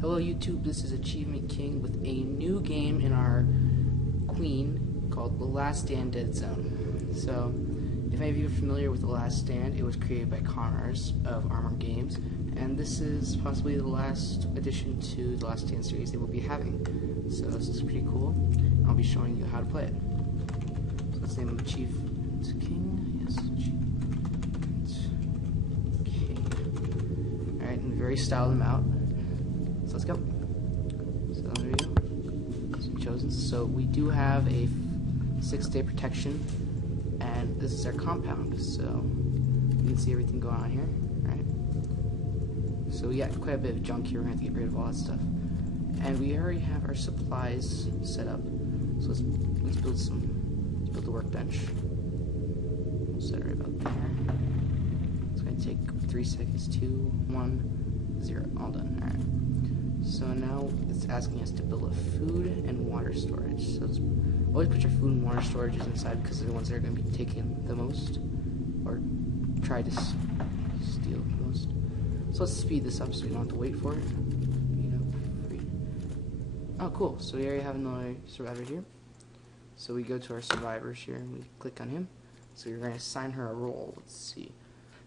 Hello YouTube, this is Achievement King with a new game in our Queen called The Last Stand Dead Zone. So, if any of you are familiar with The Last Stand, it was created by Connors of Armor Games, and this is possibly the last addition to The Last Stand series they will be having. So this is pretty cool. I'll be showing you how to play it. So let's name him Achievement King. Yes, Achievement King. Alright, and we've already styled him out. So let's go. So there you go. So chosen. So we do have a 6-day protection, and this is our compound. So you can see everything going on here, right? So we got quite a bit of junk here. We're gonna have to get rid of all that stuff, and we already have our supplies set up. So let's build the workbench. We'll set it right about there. It's gonna take 3 seconds. 2, 1, 0. All done. All right. So now it's asking us to build a food and water storage. So it's always put your food and water storages inside because they're the ones that are going to be taken the most, or try to steal the most. So let's speed this up so we don't have to wait for it. Free. Oh, cool. So we already have another survivor here. So we go to our survivors here and we click on him. So you're going to assign her a role. Let's see.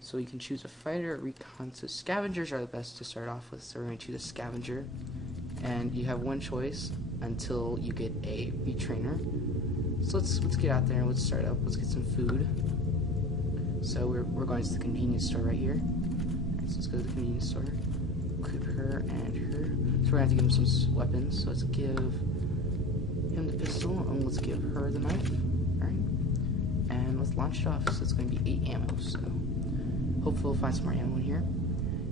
So you can choose a fighter or recon. So scavengers are the best to start off with. So we're going to choose a scavenger, and you have one choice until you get a retrainer. So let's get out there and let's start up. Let's get some food. So we're going to the convenience store right here. Right, so let's go to the convenience store. Equip her and her. So we're going to have to give him some weapons. So let's give him the pistol and let's give her the knife. All right, and let's launch it off. So it's going to be 8 ammo. So hopefully we'll find some more ammo in here.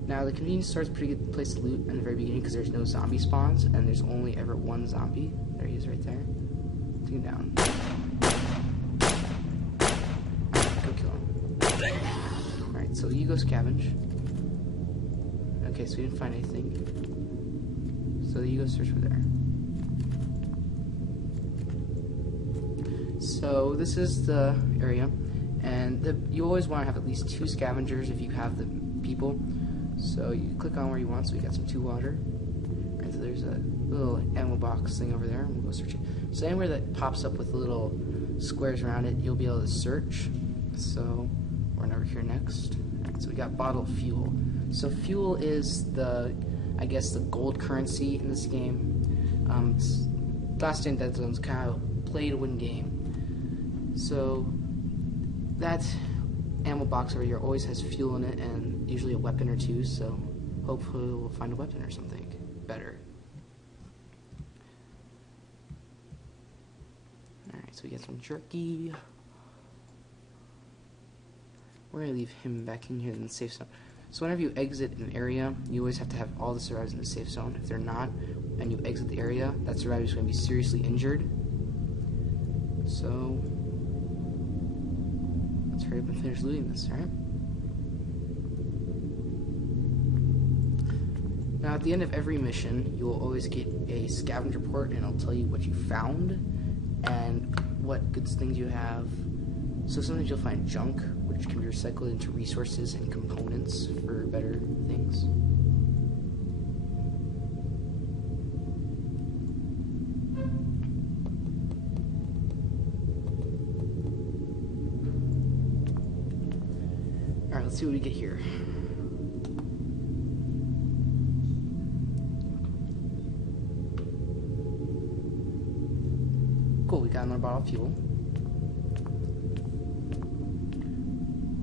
Now the convenience store is a pretty good place to loot in the very beginning because there's no zombie spawns and there's only ever one zombie. There he is right there. Take him down. Go kill him. Alright, so you go scavenge. Okay, so we didn't find anything. So you go search for there. So this is the area. And you always want to have at least 2 scavengers if you have the people. So you click on where you want. So we got some 2 water. Right, so there's a little ammo box thing over there. We'll go search it. So anywhere that pops up with little squares around it, you'll be able to search. So we're over here next. Right, so we got bottled fuel. So fuel is I guess the gold currency in this game. Last Stand Dead Zone's kind of play to win game. So that ammo box over here always has fuel in it and usually a weapon or 2, so hopefully we'll find a weapon or something better. Alright, so we get some jerky. We're going to leave him back in here in the safe zone. So whenever you exit an area, you always have to have all the survivors in the safe zone. If they're not, and you exit the area, that survivor is going to be seriously injured. So let's hurry up and finish looting this, alright? Now at the end of every mission, you will always get a scavenger report, and it'll tell you what you found and what good things you have. So sometimes you'll find junk, which can be recycled into resources and components for better things. Alright, let's see what we get here. Cool, we got another bottle of fuel.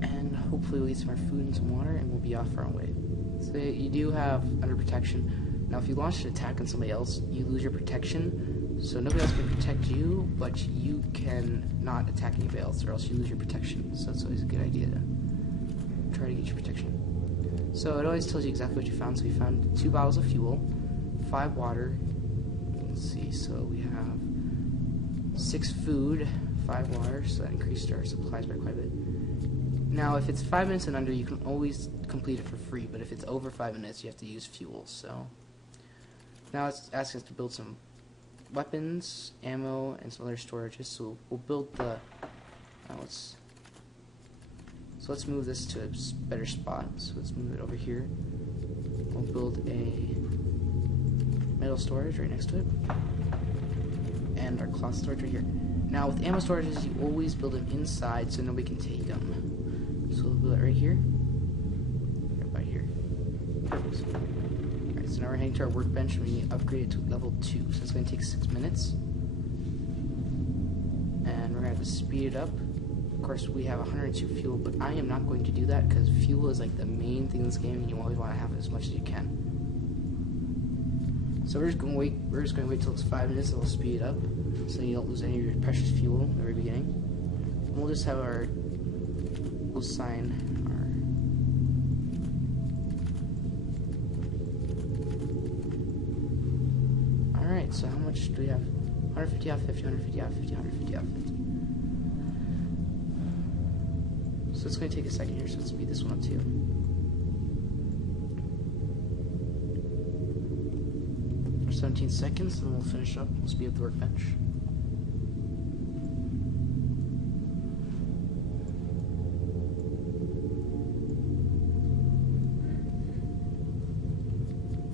And hopefully we'll get some more food and some water and we'll be off our way. So you do have under protection. Now if you launch an attack on somebody else, you lose your protection. So nobody else can protect you, but you can not attack anybody else or else you lose your protection. So it's always a good idea to try to get your protection. So it always tells you exactly what you found. So we found 2 bottles of fuel, 5 water. Let's see, so we have 6 food, 5 water, so that increased our supplies by quite a bit. Now if it's 5 minutes and under, you can always complete it for free, but if it's over 5 minutes, you have to use fuel. So now it's asking us to build some weapons, ammo, and some other storages. So we'll build the let's move this to a better spot. So let's move it over here. We'll build a metal storage right next to it, and our cloth storage right here. Now with ammo storages, you always build them inside so nobody can take them. So we'll build it right here, right about here. Perfect. Alright, so now we're heading to our workbench and we need to upgrade it to level 2. So it's going to take 6 minutes. And we're going to have to speed it up. Of course, we have 102 fuel, but I am not going to do that because fuel is like the main thing in this game, and you always want to have it as much as you can. So we're just going to wait. We're just going to wait till it's 5 minutes, and we'll speed it up, so you don't lose any of your precious fuel at the very beginning. And we'll just have our. We'll sign our. All right. So how much do we have? 150 off 50, 150 off 50, 150 off 50. So it's going to take a second here, so let's speed this one up too. For 17 seconds, and we'll finish up. We'll speed up the workbench.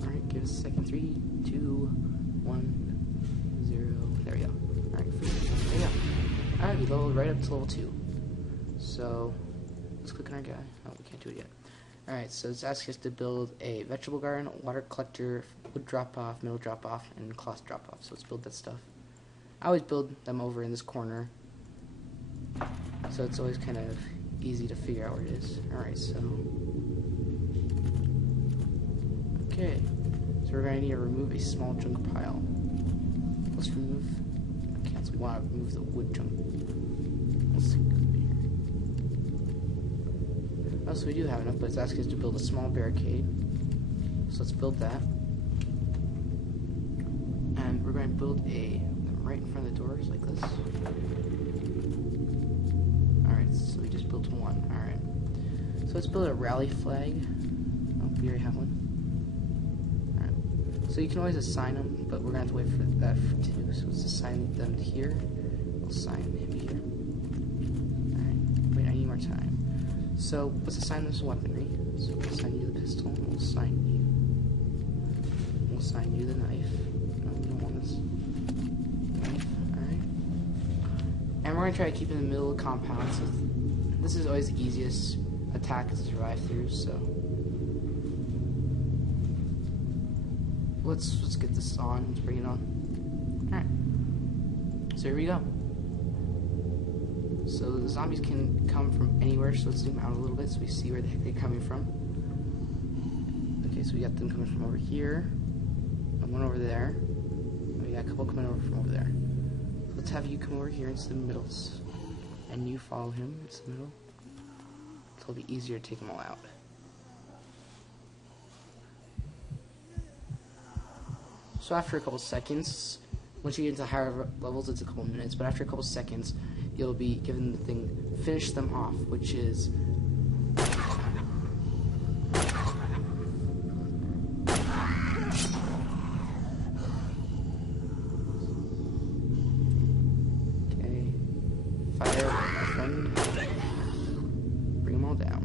Alright, give us a second. 3, 2, 1, 0. There we go. Alright, there we go. Alright, we leveled right up to level 2. So let's click on our guy. Oh, we can't do it yet. Alright, so it's asking us to build a vegetable garden, water collector, wood drop-off, metal drop-off, and cloth drop-off. So let's build that stuff. I always build them over in this corner, so it's always kind of easy to figure out where it is. Alright, so... Okay, so we're going to need to remove a small junk pile. Let's remove... Okay, so we want to remove the wood junk. Let's see. Oh, so we do have enough, but it's asking us to build a small barricade. So let's build that. And we're going to build a right in front of the doors, like this. Alright, so we just built one. Alright. So let's build a rally flag. Oh, we already have one. Alright. So you can always assign them, but we're going to have to wait for that too. So let's assign them here. We'll assign him here. Alright. Wait, I need more time. So let's assign this weaponry. So we'll assign you the pistol, and we'll assign you. We'll assign you the knife. No, we don't want this knife. Alright. And we're gonna try to keep it in the middle of the compound. So this is always the easiest attack to survive through, so let's get this on. Let's bring it on. Alright. So here we go. So the zombies can come from anywhere, so let's zoom out a little bit so we see where the heck they're coming from. Okay, so we got them coming from over here, and one over there, and we got a couple coming over from over there. So let's have you come over here into the middles, and you follow him into the middle, so it'll be easier to take them all out. So after a couple seconds, once you get into higher levels, it's a couple minutes, but after a couple seconds, you'll be given the thing, finish them off, which is okay, fire, my friend, bring them all down.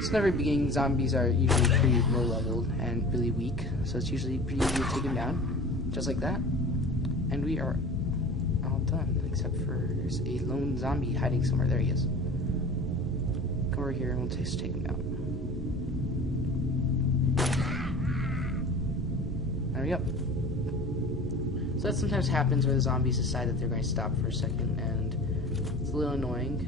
So in the very beginning, zombies are usually pretty low leveled and really weak, so it's usually pretty easy to take them down, just like that. And we are all done, except for there's a lone zombie hiding somewhere. There he is. Come over here and we'll just take him down. There we go. So that sometimes happens where the zombies decide that they're going to stop for a second, and it's a little annoying,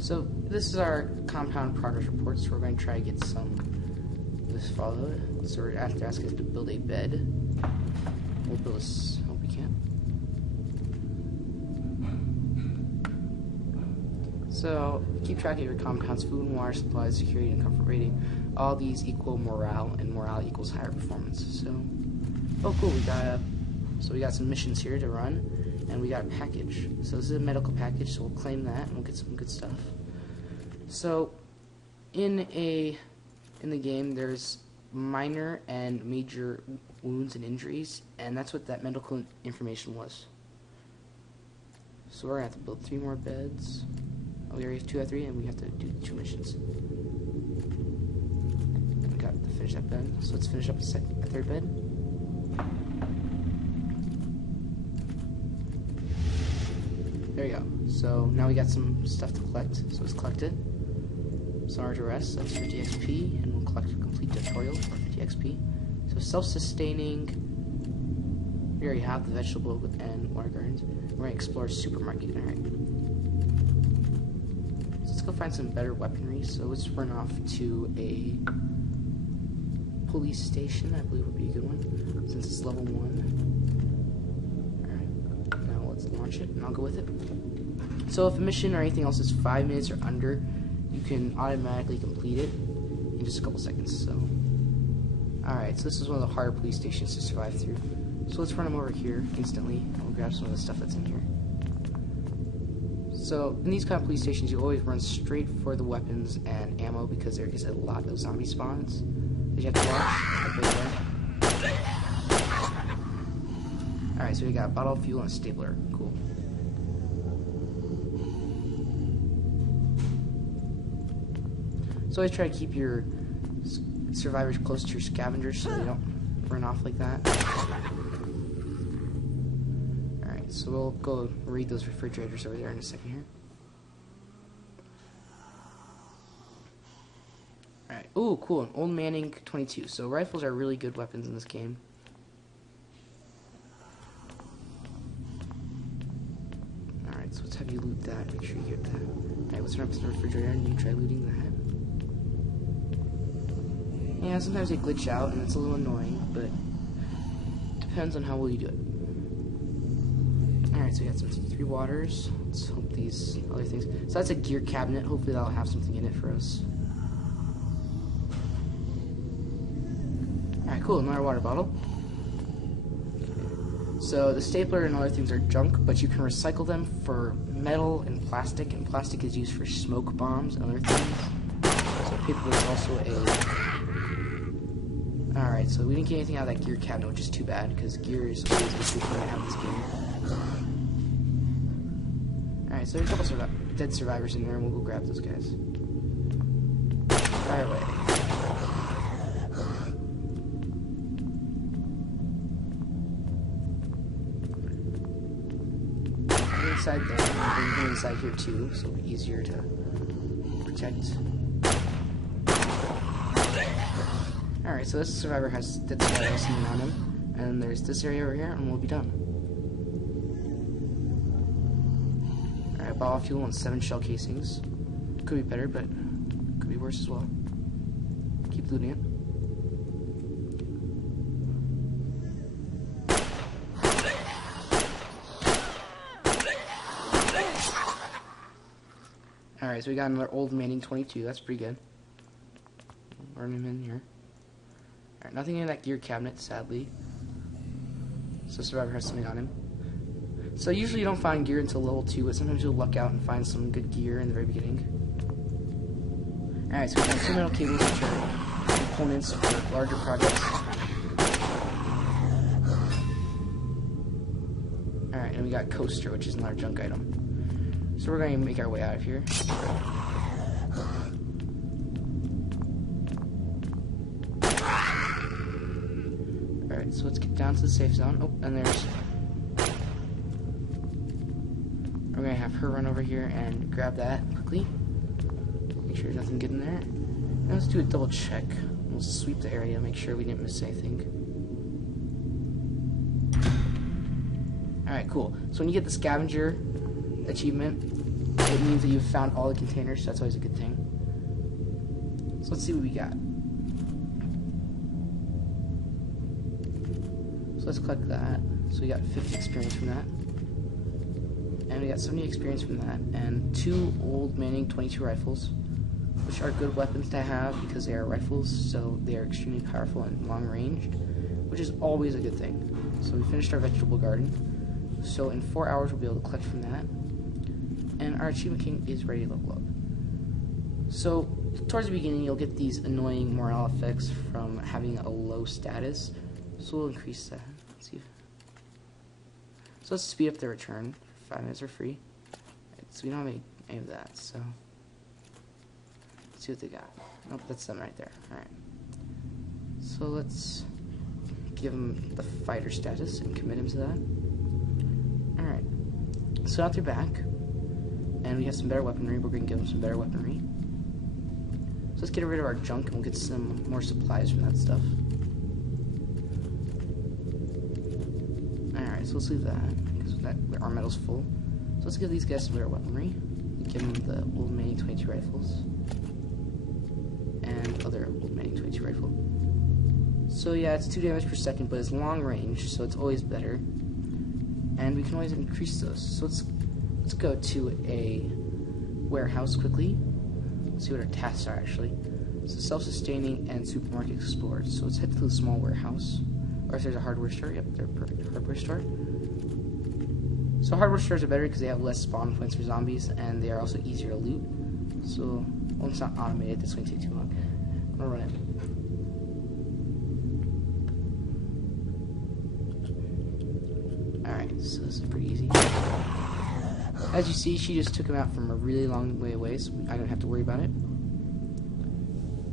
So this is our compound progress report, so we're going to try to get some of this followed. So we're asking us to build a bed. We'll build this. Hope we can. So keep track of your compounds, food and water supplies, security and comfort rating. All these equal morale, and morale equals higher performance. So, oh cool, we got some missions here to run. And we got a package. So this is a medical package, so we'll claim that and we'll get some good stuff. So in the game there's minor and major wounds and injuries, and that's what that medical information was. So we're gonna have to build 3 more beds. Oh, we already have 2 out of 3, and we have to do 2 missions. We got to finish that bed. So let's finish up a 3rd bed. There you go. So now we got some stuff to collect. So let's collect it. Sonar to rest, that's 50 XP, and we'll collect a complete tutorial for 50 XP. So self-sustaining, we already have the vegetable and water gardens. We're going to explore supermarket, alright. So let's go find some better weaponry. So let's run off to a police station, I believe would be a good one, since it's level 1. Alright, now let's launch it, and I'll go with it. So if a mission or anything else is 5 minutes or under, you can automatically complete it in just a couple seconds. So, alright, so this is one of the harder police stations to survive through. So let's run them over here instantly, and we'll grab some of the stuff that's in here. So in these kind of police stations, you always run straight for the weapons and ammo because there is a lot of zombie spawns that you have to watch. Right there. Alright, so we got a bottle of fuel and a stapler. Cool. So always try to keep your survivors close to your scavengers so they don't run off like that. Alright, so we'll go read those refrigerators over there in a second here. Alright, ooh, cool, an old Manning 22. So rifles are really good weapons in this game. Alright, so let's have you loot that, make sure you get that. Alright, let's run up to the refrigerator and you try looting that. Yeah, sometimes they glitch out and it's a little annoying, but depends on how well you do it. Alright, so we got some 3 waters. Let's hope these other things. So that's a gear cabinet. Hopefully that'll have something in it for us. Alright, cool. Another water bottle. So the stapler and other things are junk, but you can recycle them for metal and plastic is used for smoke bombs and other things. So paper is also a... Alright, so we didn't get anything out of that gear cabinet, which is too bad, because gear is always a good thing to have in this game. Alright, so there's a couple dead survivors in there, and we'll go grab those guys. Fire away. Inside there, and go inside here too, so it'll be easier to protect. Alright, so this survivor has dead survivors sitting on him, and there's this area over here, and we'll be done. Alright, bottle of fuel and 7 shell casings. Could be better, but could be worse as well. Keep looting it. Alright, so we got another old Manning 22, that's pretty good. Burn him in here. Alright, nothing in that gear cabinet, sadly. So survivor has something on him. So usually you don't find gear until level 2, but sometimes you'll luck out and find some good gear in the very beginning. Alright, so we got 2 metal cables which are components for larger projects. Alright, and we got coaster, which is another junk item. So we're going to make our way out of here. Alright, so let's get down to the safe zone. Oh, and there's... We're going to have her run over here and grab that quickly. Make sure there's nothing good in there. And let's do a double check. We'll sweep the area, make sure we didn't miss anything. Alright, cool. So when you get the scavenger achievement, it means that you've found all the containers, so that's always a good thing. So let's see what we got. So let's collect that. So we got 50 experience from that. And we got 70 experience from that. And 2 old Manning 22 rifles, which are good weapons to have because they are rifles, so they are extremely powerful and long range, which is always a good thing. So we finished our vegetable garden. So in 4 hours we'll be able to collect from that. And our achievement king is ready to level up. So towards the beginning you'll get these annoying morale effects from having a low status. So we'll increase that. Let's see. So let's speed up the return. 5 minutes are free. So we don't have any of that, so let's see what they got. Nope, that's them right there. Alright. So let's give him the fighter status and commit him to that. Alright. So now they're back. And we have some better weaponry. We're going to give them some better weaponry. So let's get rid of our junk and we'll get some more supplies from that stuff. Alright, so let's leave that, because our metal's full. So let's give these guys some better weaponry. Give them the old Manning 22 rifles. And other old Manning 22 rifle. So yeah, it's 2 damage per second, but it's long range, so it's always better. And we can always increase those. So let's go to a warehouse quickly. Let's see what our tasks are actually. So self-sustaining and supermarket explored. So let's head to the small warehouse. Or if there's a hardware store, yep, they're perfect. Hardware store. So hardware stores are better because they have less spawn points for zombies, and they are also easier to loot. So, well, it's not automated, that's going to take too long. I'm gonna run it. Alright, so this is pretty easy. As you see, she just took him out from a really long way away, so I don't have to worry about it.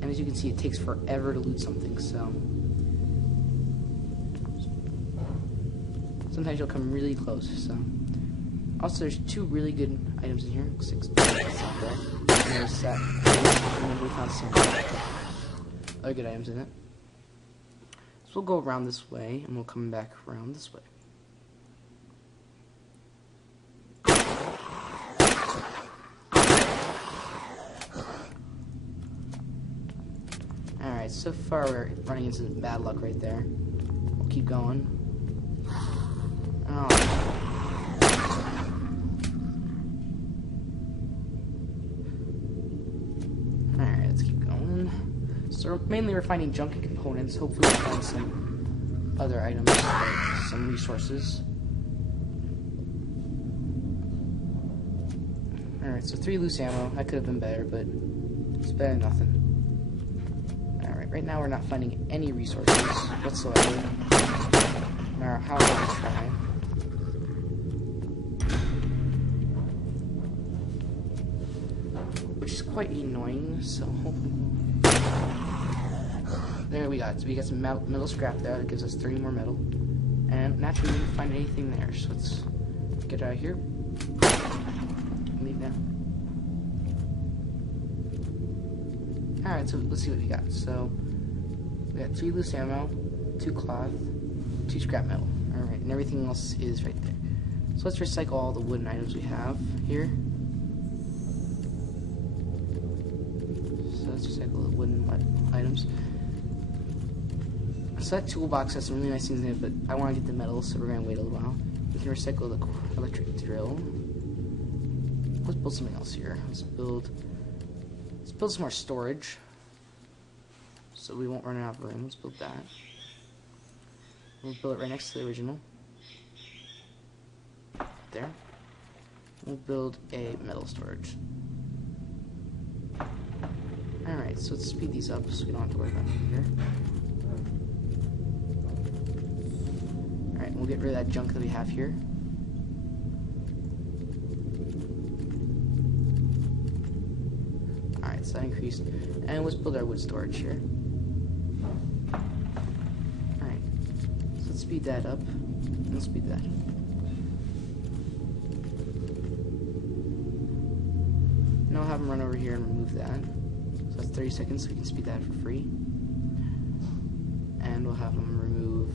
And as you can see, it takes forever to loot something, so sometimes you'll come really close. So also, there's 2 really good items in here. 6 there. And there's that. And we found some other good items in it. So we'll go around this way, and we'll come back around this way. Alright, so far we're running into bad luck right there. We'll keep going. Oh. Alright, let's keep going. So mainly we're finding junk and components. Hopefully we'll find some other items, like some resources. Alright, so 3 loose ammo. That could have been better, but it's better than nothing. Alright, right now we're not finding any resources whatsoever. No matter how hard we try. Which is quite annoying, so there we got. So we got some metal scrap there that gives us 3 more metal. And naturally we didn't find anything there, so let's get out of here. Leave now. Alright, so let's see what we got. So we got 3 loose ammo, 2 cloth, 2 scrap metal. Alright, and everything else is right there. So let's recycle all the wooden items we have here. So let's recycle the wooden items. So that toolbox has some really nice things in it, but I want to get the metal, so we're going to wait a little while. We can recycle the electric drill. Let's build something else here. Let's build some more storage, so we won't run out of room. Let's build that. We'll build it right next to the original. There. We'll build a metal storage. Alright, so let's speed these up so we don't have to worry about them here. Alright, we'll get rid of that junk that we have here. Alright, so that increased. And let's build our wood storage here. Alright, so let's speed that up. And let's speed that. Now I'll have him run over here and remove that. So that's 30 seconds, so we can speed that for free. And we'll have him remove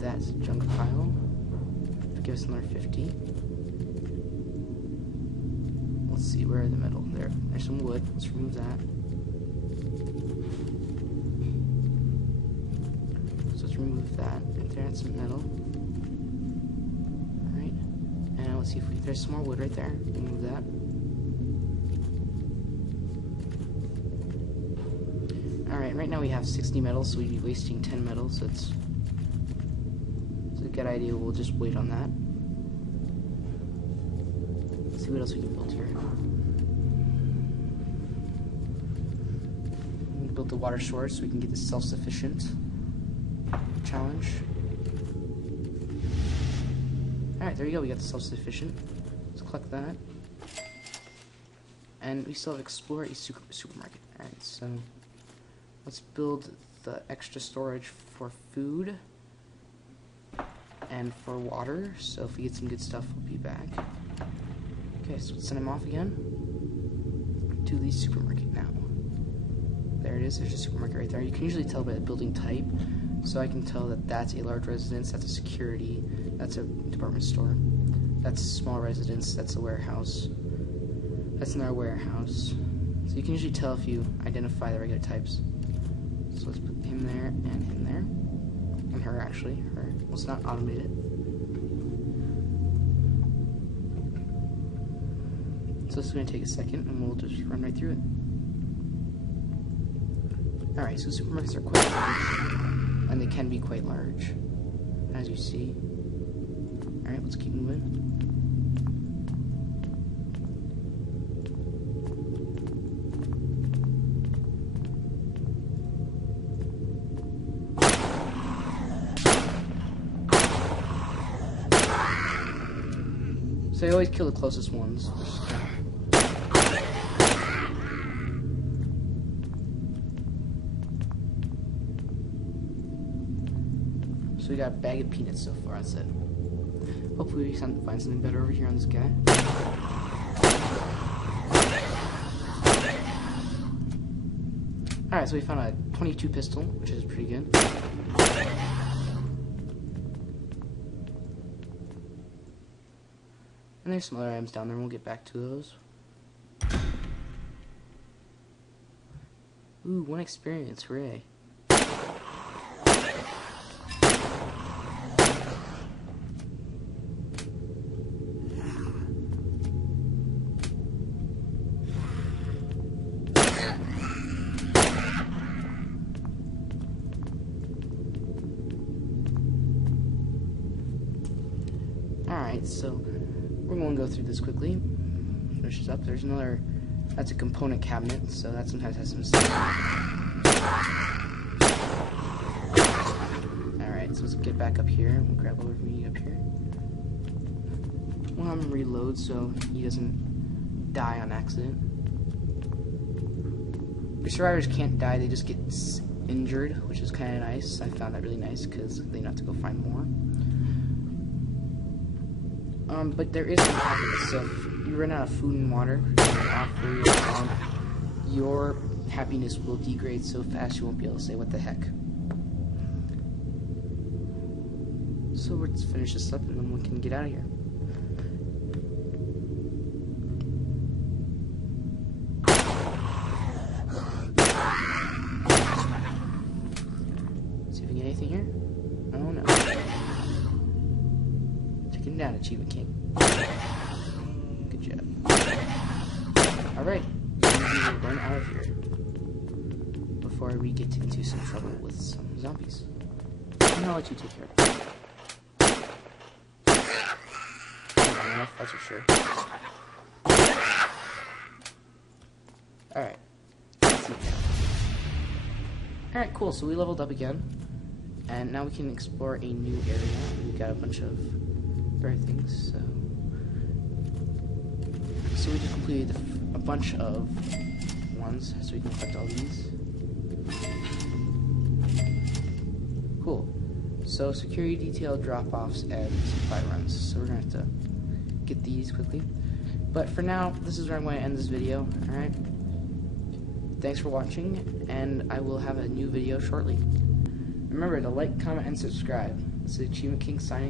that junk pile. Give us another 50. Let's see, where are the metal? There's some wood. Let's remove that. So let's remove that right there and some metal. Alright. And let's see if there's some more wood right there. Remove that. Alright, right now we have 60 metal, so we'd be wasting 10 metal, so it's a good idea. We'll just wait on that. Let's see what else we can build here. We built the water source so we can get the self-sufficient challenge. Alright, there you go, we got the self-sufficient. Let's collect that. And we still have explore a supermarket. Alright, so let's build the extra storage for food and for water. So if we get some good stuff, we'll be back. Okay, so let's send him off again to the supermarket now. There it is, there's a supermarket right there. You can usually tell by the building type. So I can tell that that's a large residence, that's a security, that's a department store, that's a small residence, that's a warehouse, that's another warehouse. So you can usually tell if you identify the regular types. So let's put him there and him there. And her, actually. Her. Well, it's not automated. So this is going to take a second and we'll just run right through it. Alright, so supermarkets are quite large. And they can be quite large, as you see. Alright, let's keep moving. So you always kill the closest ones. So we got a bag of peanuts so far, that's it. Hopefully we can find something better over here on this guy. Alright, so we found a 22 pistol, which is pretty good. And there's some other items down there, and we'll get back to those. Ooh, 1 experience, hooray. Alright, so we're going to go through this quickly. Finish this up. There's another, that's a component cabinet, so that sometimes has some stuff. Alright, so let's get back up here. We'll grab everything up here. We'll have him reload so he doesn't die on accident. Your survivors can't die, they just get injured, which is kind of nice. I found that really nice because they don't have to go find more. But there is some happiness, so if you run out of food and water, your happiness will degrade so fast you won't be able to say what the heck. So let's finish this up and then we can get out of here. See if we get anything here. Oh no. Taking down Achievement King. Good job. Alright. We're going out of here before we get into some trouble with some zombies. And I'll let you take care of it. Enough, that's for sure. Alright. Alright, cool. So we leveled up again. And now we can explore a new area. We've got a bunch of rare things, so we just completed a bunch of ones, so we can collect all these. Cool. So security detail, drop-offs, and supply runs. So we're gonna have to get these quickly. But for now, this is where I'm going to end this video. Alright? Thanks for watching, and I will have a new video shortly. Remember to like, comment, and subscribe. This is Achievement King signing.